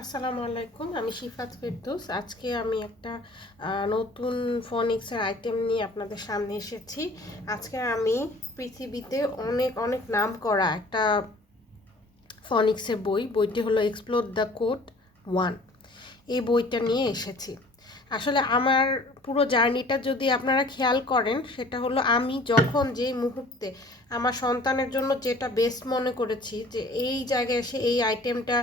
আসসালামু আলাইকুম, আমি শিফাত ফেরদৌস। আজকে আমি একটা নতুন ফনিক্সের আইটেম নিয়ে আপনাদের সামনে এসেছি। আজকে আমি পৃথিবীতে অনেক অনেক নাম করা একটা ফনিক্সের বইটি হলো এক্সপ্লোর দ্য কোড 1। এই বইটা নিয়ে এসেছি। আসলে আমার পুরো জার্নিটা যদি আপনারা খেয়াল করেন, সেটা হলো আমি যখন যেই মুহূর্তে আমার সন্তানের জন্য যেটা বেস্ট মনে করেছি, যে এই জায়গায় এসে এই আইটেমটা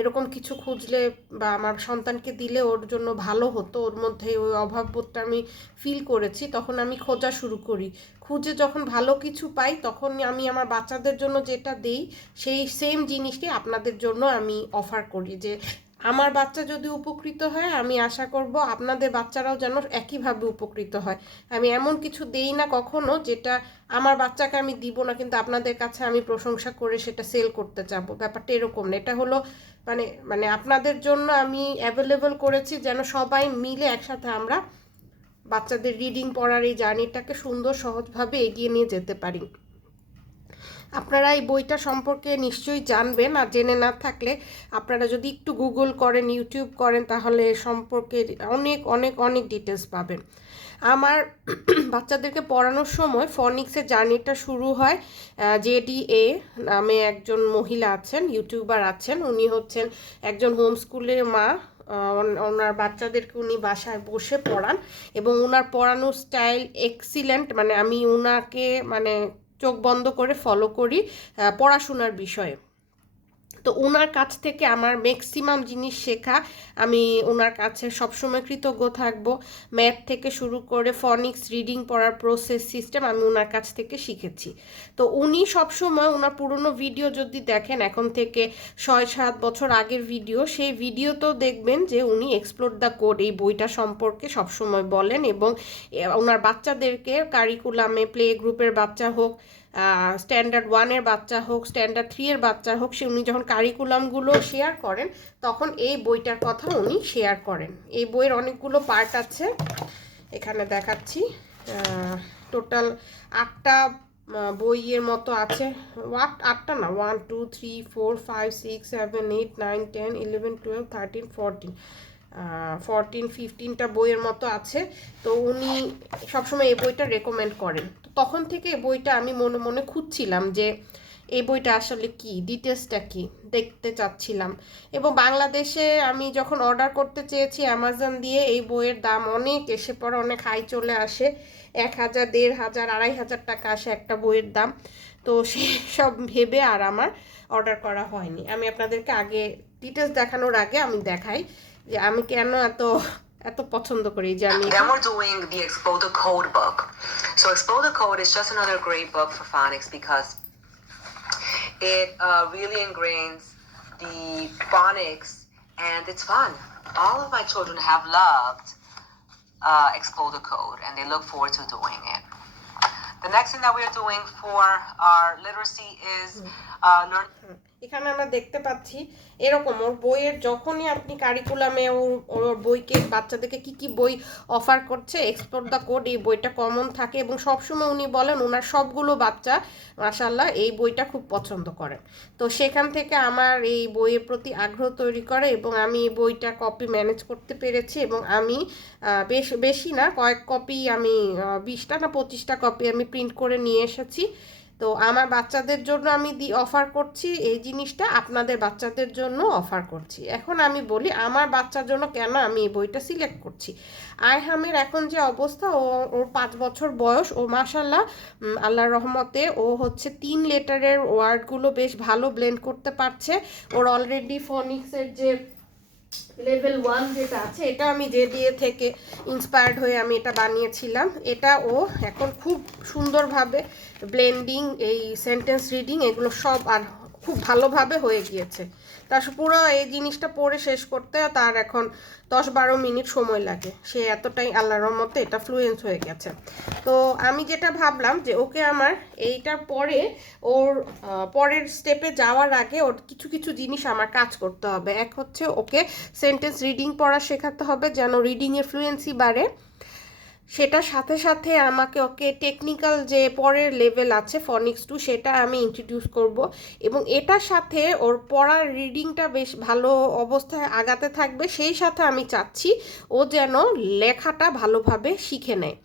এরকম কিছু খুঁজলে বা আমার সন্তানকে দিলে ওর জন্য ভালো হতো, ওর মধ্যে ওই অভাববোধটা আমি ফিল করেছি, তখন আমি খোঁজা শুরু করি। খুঁজে যখন ভালো কিছু পাই, তখন আমি আমার বাচ্চাদের জন্য যেটা দেই সেই সেম জিনিসটি আপনাদের জন্য আমি অফার করি, যে আমার বাচ্চা যদি উপকৃত হয়, আমি আশা করব আপনাদের বাচ্চারাও যেন একইভাবে উপকৃত হয়। আমি এমন কিছু দেই না কখনো যেটা আমার বাচ্চাকে আমি দিব না, কিন্তু আপনাদের কাছে আমি প্রশংসা করে সেটা সেল করতে চাবো। ব্যাপারটা এরকম না। এটা হলো মানে মানে আপনাদের জন্য আমি অ্যাভেলেবল করেছি যেন সবাই মিলে একসাথে আমরা বাচ্চাদের রিডিং পড়ার এই জার্নিটাকে সুন্দর সহজভাবে এগিয়ে নিয়ে যেতে পারি। আপনারা এই বইটা সম্পর্কে নিশ্চয়ই জানবেন, আর জেনে না থাকলে আপনারা যদি একটু গুগল করেন, ইউটিউব করেন, তাহলে সম্পর্কে অনেক অনেক অনেক ডিটেলস পাবেন। আমার বাচ্চাদেরকে পড়ানোর সময় ফনিক্সের জার্নিটা শুরু হয়। জেডিএ নামে একজন মহিলা আছেন, ইউটিউবার আছেন। উনি হচ্ছেন একজন হোম স্কুলের মা। ওনার বাচ্চাদেরকে উনি বাসায় বসে পড়ান এবং ওনার পড়ানোর স্টাইল এক্সিলেন্ট। মানে আমি ওনাকে চোখ বন্ধ করে ফলো করি পড়াশোনার বিষয়ে। তো ওনার কাছ থেকে আমার ম্যাক্সিমাম জিনিস শেখা। আমি ওনার কাছে সবসময় কৃতজ্ঞ থাকব। ম্যাথ থেকে শুরু করে ফনিক্স রিডিং পড়ার প্রসেস সিস্টেম আমি ওনার কাছ থেকে শিখেছি। তো উনি সবসময় ওনার পুরনো ভিডিও যদি দেখেন, এখন থেকে 6-7 বছর আগের ভিডিও, সেই ভিডিওতেও দেখবেন যে উনি এক্সপ্লোর দ্য কোড এই বইটা সম্পর্কে সবসময় বলেন, এবং ওনার বাচ্চাদেরকে কারিকুলামে, প্লে গ্রুপের বাচ্চা হোক, স্ট্যান্ডার্ড 1-এর বাচ্চা হোক, স্ট্যান্ডার্ড 3-এর বাচ্চা হোক, সে উনি যখন কারিকুলামগুলো শেয়ার করেন, তখন এই বইটার কথা উনি শেয়ার করেন। এই বইয়ের অনেকগুলো পার্ট আছে, এখানে দেখাচ্ছি। টোটাল 8টা বইয়ের মতো আছে। আটটা না, 1 2 3 4 5 6 7 8 9 10 11 12 13 14 14-15টা বইয়ের মতো আছে। তো উনি সবসময় এই বইটা রেকমেন্ড করেন। তো তখন থেকে এই বইটা আমি মনে মনে খুঁজছিলাম যে এই বইটা আসলে কি, ডিটেলসটা কি দেখতে চাচ্ছিলাম। এবং বাংলাদেশে আমি যখন অর্ডার করতে চেয়েছি অ্যামাজন দিয়ে, এই বইয়ের দাম অনেক এসে পড়ে, অনেক হাই চলে আসে। 1,000, 1,500, 2,500 টাকা আসে একটা বইয়ের দাম। তো সব ভেবে আর আমার অর্ডার করা হয়নি। আমি আপনাদেরকে আগে ডিটেলস দেখানোর আগে আমি দেখাই যে আমি কেন এত এত পছন্দ করি, যে আমি Then we're doing the Explode the Code book. So Explode the Code is just another great book for phonics because it really ingrains the phonics and it's fun. All of my children have loved Explode the Code and they look forward to doing it. The next thing that we are doing for our literacy is learn. এখানে আমরা দেখতে পাচ্ছি এরকম ওর বইয়ের, যখনই আপনি কারিকুলামে ওর বইকে বাচ্চাদেরকে কি কি বই অফার করছে, এক্সপ্লোর দ্য কোড এই বইটা কমন থাকে, এবং সবসময় উনি বলেন ওনার সবগুলো বাচ্চা মাশাআল্লাহ এই বইটা খুব পছন্দ করেন। তো সেখান থেকে আমার এই বইয়ের প্রতি আগ্রহ তৈরি করে, এবং আমি এই বইটা কপি ম্যানেজ করতে পেরেছি, এবং আমি বেশি না, কয়েক কপি, আমি 20টা না 25টা কপি আমি প্রিন্ট করে নিয়ে এসেছি। তো আমার বাচ্চাদের জন্য আমি অফার করছি এই জিনিসটা, আপনাদের বাচ্চাদের জন্য অফার করছি। এখন আমি বলি আমার বাচ্চার জন্য কেন আমি এই বইটা সিলেক্ট করছি। আইহামের এখন যে অবস্থা, ওর 5 বছর বয়স, ও মাশাল্লাহ আল্লাহর রহমতে ও হচ্ছে 3 লেটারের ওয়ার্ডগুলো বেশ ভালো ব্লেন্ড করতে পারছে। ওর অলরেডি ফনিক্সের যে লেভেল 1 যেটা আছে, এটা আমি জেডিএ থেকে ইন্সপায়ার্ড হয়ে আমি এটা বানিয়েছিলাম। এটা ও এখন খুব সুন্দরভাবে ব্লেন্ডিং, এই সেন্টেন্স রিডিং, এগুলো সব আর খুব ভালোভাবে হয়ে গিয়েছে। তার পুরো এই জিনিসটা পড়ে শেষ করতে তার এখন 10-12 মিনিট সময় লাগে। সে এতটাই আল্লাহর রহমতে এটা ফ্লুয়েন্স হয়ে গেছে। তো আমি যেটা ভাবলাম যে ওকে আমার এইটার পরে ওর পরের স্টেপে যাওয়ার আগে ওর কিছু কিছু জিনিস আমার কাজ করতে হবে। এক হচ্ছে ওকে সেন্টেন্স রিডিং পড়া শেখাতে হবে যেন রিডিংয়ের ফ্লুয়েন্সি বাড়ে। সেটার সাথে সাথে আমাকে ওকে টেকনিক্যাল যে পরের লেভেল আছে ফনিক্স 2 সেটা আমি ইন্ট্রোডিউস করব, এবং এটার সাথে ওর পড়ার রিডিংটা বেশ ভালো অবস্থায় আগাতে থাকবে। সেই সাথে আমি চাচ্ছি ও যেন লেখাটা ভালোভাবে শিখে নেয়।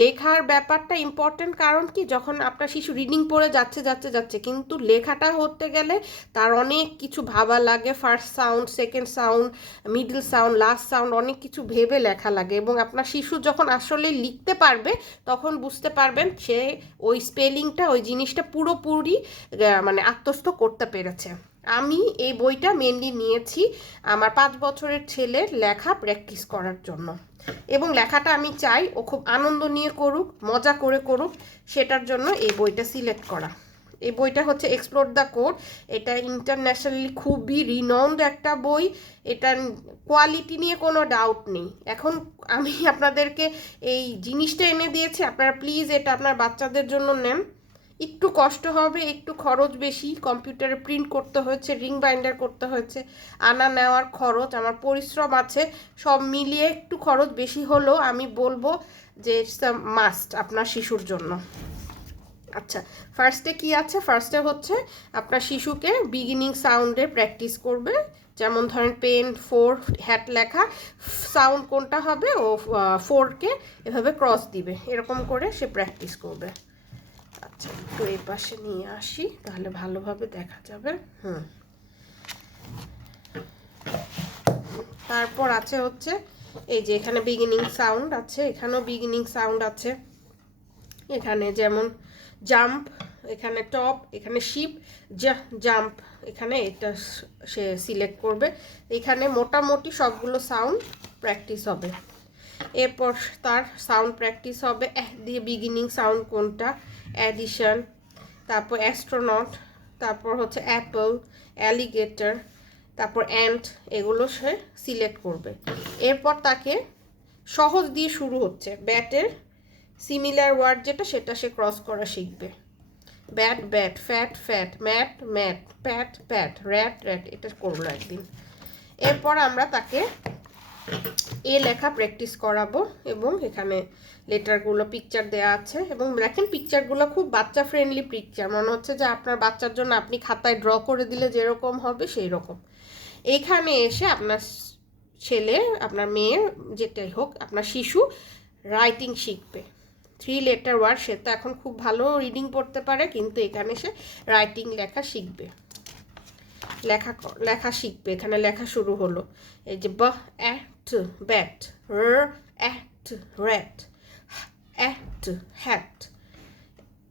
লেখার ব্যাপারটা ইম্পর্টেন্ট, কারণ কি যখন আপনার শিশু রিডিং পড়ে যাচ্ছে যাচ্ছে যাচ্ছে, কিন্তু লেখাটা হতে গেলে তার অনেক কিছু ভাবা লাগে, first sound, second sound, middle sound, last sound, অনেক কিছু ভেবে লেখা লাগে। এবং আপনার শিশু যখন আসলে লিখতে পারবে তখন বুঝতে পারবেন সে ওই স্পেলিংটা, ওই জিনিসটা পুরোপুরি মানে আত্মস্থ করতে পেরেছে। আমি এই বইটা মেনলি নিয়েছি আমার 5 বছরের ছেলের লেখা প্র্যাকটিস করার জন্য, এবং লেখাটা আমি চাই ও খুব আনন্দ নিয়ে করুক, মজা করে করুক, সেটার জন্য এই বইটা সিলেক্ট করা। এই বইটা হচ্ছে এক্সপ্লোর দ্য কোড। এটা ইন্টারন্যাশনালি খুবই রিনাউন্ড একটা বই। এটার কোয়ালিটি নিয়ে কোনো ডাউট নেই। এখন আমি আপনাদেরকে এই জিনিসটা এনে দিয়েছি, আপনারা প্লিজ এটা আপনার বাচ্চাদের জন্য নেন। একটু কষ্ট হবে, একটু খরচ বেশি, কম্পিউটারে প্রিন্ট করতে হয়েছে, রিং বাইন্ডার করতে হয়েছে, আনা নেওয়ার খরচ, আমার পরিশ্রম আছে, সব মিলিয়ে একটু খরচ বেশি হলেও আমি বলবো যে ইটস আ মাস্ট আপনার শিশুর জন্য। আচ্ছা, ফার্স্টে কি আছে? ফার্স্টে হচ্ছে আপনার শিশুকে বিগিনিং সাউন্ডে প্র্যাকটিস করবে। যেমন ধরেন পেন, ফোর, হ্যাট লেখা সাউন্ড কোনটা হবে ও ফোরকে এভাবে ক্রস দিবে, এরকম করে সে প্র্যাকটিস করবে। আচ্ছা, একটু এই পাশে নিয়ে আসি তাহলে ভালোভাবে দেখা যাবে। তারপর আছে হচ্ছে এই যে এখানে বিগিনিং সাউন্ড আছে, এখানেও বিগিনিং সাউন্ড আছে। এখানে যেমন জাম্প, এখানে টপ, এখানে শিপ, জাম্প, এখানে এটা সে সিলেক্ট করবে। এখানে মোটামুটি সবগুলো সাউন্ড প্র্যাকটিস হবে। এরপর তার সাউন্ড প্র্যাকটিস হবে দিয়ে বিগিনিং সাউন্ড কোনটা, অ্যাডিশন, তারপর অ্যাস্ট্রোনট, তারপর হচ্ছে অ্যাপল, অ্যালিগেটর, তারপর অ্যান্ট, এগুলো সে সিলেক্ট করবে। এরপর তাকে সহজ দিয়ে শুরু হচ্ছে, ব্যাটের সিমিলার ওয়ার্ড যেটা সেটা সে ক্রস করা শিখবে। Bat bat, fat fat, mat mat, pat pat, rat rat, এটা করলো একদিন। এরপর আমরা তাকে এ লেখা প্র্যাকটিস করাবো, এবং এখানে লেটারগুলো পিকচার দেওয়া আছে, এবং দেখেন পিকচারগুলো খুব বাচ্চা ফ্রেন্ডলি পিকচার, মনে হচ্ছে যে আপনার বাচ্চার জন্য আপনি খাতায় ড্র করে দিলে যেরকম হবে সেই রকম। এইখানে এসে আপনার ছেলে, আপনার মেয়ে, যেটাই হোক আপনার শিশু রাইটিং শিখবে। 3 লেটার ওয়ার্ড, সে তো এখন খুব ভালো রিডিং পড়তে পারে, কিন্তু এখানে সে রাইটিং লেখা শিখবে, লেখা শিখবে। এখানে লেখা শুরু হলো, এই যে ব অ্যাট ব্যাট, র অ্যাট র্যাট, অ্যাট হ্যাট,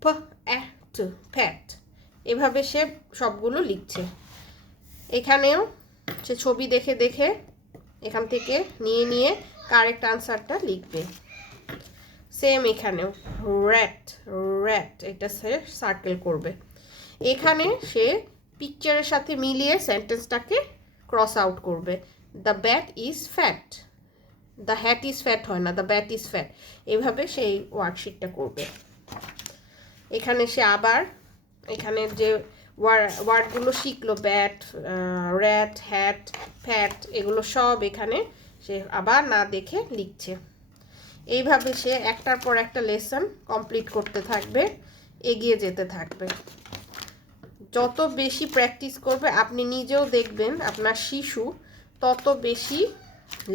প অ্যাট প্যাট, এভাবে সে সবগুলো লিখছে। এখানেও সে ছবি দেখে দেখে এখান থেকে নিয়ে নিয়ে কারেক্ট আনসারটা লিখবে। সেম এখানেও র্যাট র্যাট, এটা সে সার্কেল করবে। এখানে সে পিকচারের সাথে মিলিয়ে সেন্টেন্সটাকে ক্রস আউট করবে। The bat is fat, the hat is fat হয় না, দ্য ব্যাট ইজ ফ্যাট, এভাবে সেই ওয়ার্কশিটটা করবে। এখানে সে আবার এখানে যে ওয়ার্ডগুলো শিখলো, ব্যাট, র্যাট, হ্যাট, ফ্যাট, এগুলো সব এখানে সে আবার না দেখে লিখছে। এইভাবে সে একটার পর একটা লেসন কমপ্লিট করতে থাকবে, এগিয়ে যেতে থাকবে। যত বেশি প্র্যাকটিস করবে আপনি নিজেও দেখবেন আপনার শিশু তত বেশি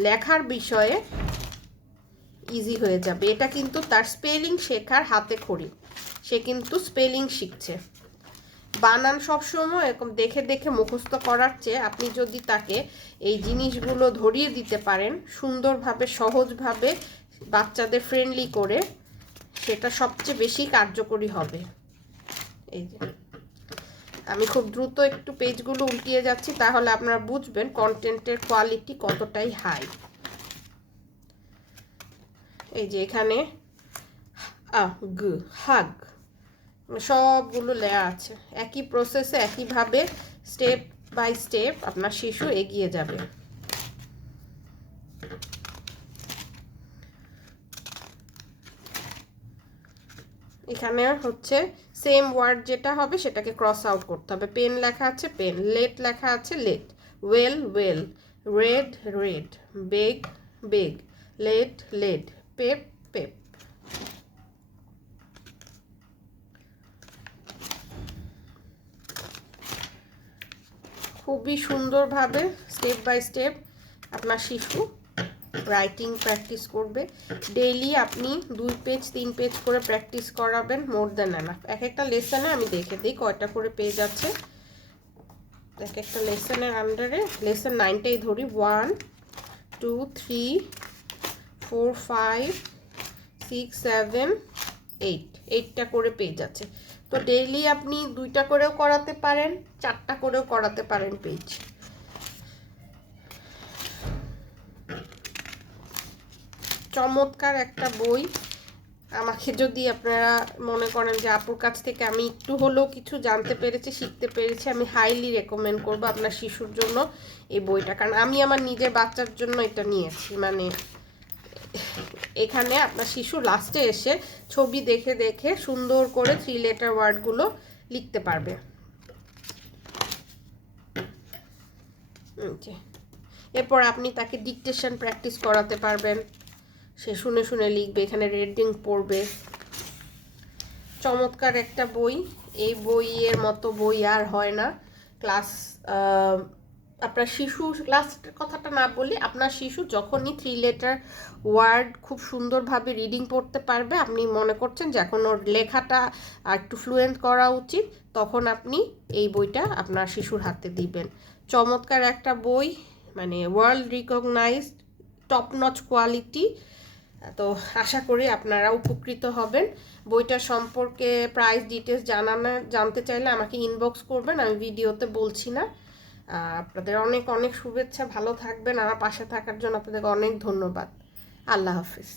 লেখার বিষয়ে ইজি হয়ে যাবে। এটা কিন্তু তার স্পেলিং শেখার হাতে খড়ি, সে কিন্তু স্পেলিং শিখছে। বানান সবসময় এরকম দেখে দেখে মুখস্থ করার চেয়ে আপনি যদি তাকে এই জিনিসগুলো ধরিয়ে দিতে পারেন সুন্দরভাবে, সহজভাবে, বাচ্চাদের ফ্রেন্ডলি করে, সেটা সবচেয়ে বেশি কার্যকরী হবে। এই যে আমি খুব দ্রুত একটু পেজগুলো উল্টিয়ে যাচ্ছি, তাহলে আপনারা বুঝবেন কন্টেন্টের কোয়ালিটি কতটাই হাই। এই যে এখানে গ, হাগ, সবগুলো লেয়া আছে। একই প্রসেসে একইভাবে স্টেপ বাই স্টেপ আপনার শিশু এগিয়ে যাবে। এখানে হচ্ছে সেম ওয়ার্ড যেটা হবে সেটাকে ক্রস আউট করতে হবে। পেন লেখা আছে পেন, লেট লেখা আছে let, well well, red red, beg beg, let led, pep pep. খুবই সুন্দরভাবে স্টেপ বাই স্টেপ আপনার শিশু রাইটিং প্র্যাকটিস করবে। ডেইলি আপনি 2 পেজ 3 পেজ করে প্র্যাকটিস করাবেন, মোর দ্যান এনাফ। এক একটা লেসনে আমি দেখে দিই কয়টা করে পেজ আছে। এক একটা লেসনের আন্ডারে, লেসন 9টাই ধরি, 1 2 3 4 5 6 7 8, 8টা করে পেজ আছে। তো ডেইলি আপনি 2টা করেও করাতে পারেন, 4টা করেও করাতে পারেন পেজ। চমৎকার একটা বই। আমাকে যদি আপনারা মনে করেন যে আপুর কাছ থেকে আমি একটু হলেও কিছু জানতে পেরেছি, শিখতে পেরেছি, আমি হাইলি রেকমেন্ড করব আপনার শিশুর জন্য এই বইটা। কারণ আমি আমার নিজের বাচ্চার জন্য এটা নিয়েছি। মানে এখানে আপনার শিশু লাস্টে এসে ছবি দেখে দেখে সুন্দর করে 3 লেটার ওয়ার্ডগুলো লিখতে পারবে। এরপর আপনি তাকে ডিকটেশন প্র্যাকটিস করাতে পারবেন, সে শুনে শুনে লিখবে, এখানে রিডিং পড়বে। চমৎকার একটা বই। এই বইয়ের মতো বই আর হয় না। ক্লাস আপনার শিশু, লাস্ট কথাটা না বলি, আপনার শিশু যখনই 3 লেটার ওয়ার্ড খুব সুন্দরভাবে রিডিং পড়তে পারবে, আপনি মনে করছেন যে এখন ওর লেখাটা আর একটু ফ্লুয়েন্ট করা উচিত, তখন আপনি এই বইটা আপনার শিশুর হাতে দিবেন। চমৎকার একটা বই, মানে world recognised top notch quality. তো আশা করি আপনারা উপকৃত হবেন। বইটা সম্পর্কে প্রাইস ডিটেলস জানতে চাইলে আমাকে ইনবক্স করবেন, আমি ভিডিওতে বলছি না। আপনাদের অনেক অনেক শুভেচ্ছা, ভালো থাকবেন। আমার পাশে থাকার জন্য আপনাদের অনেক ধন্যবাদ। আল্লাহ হাফিজ।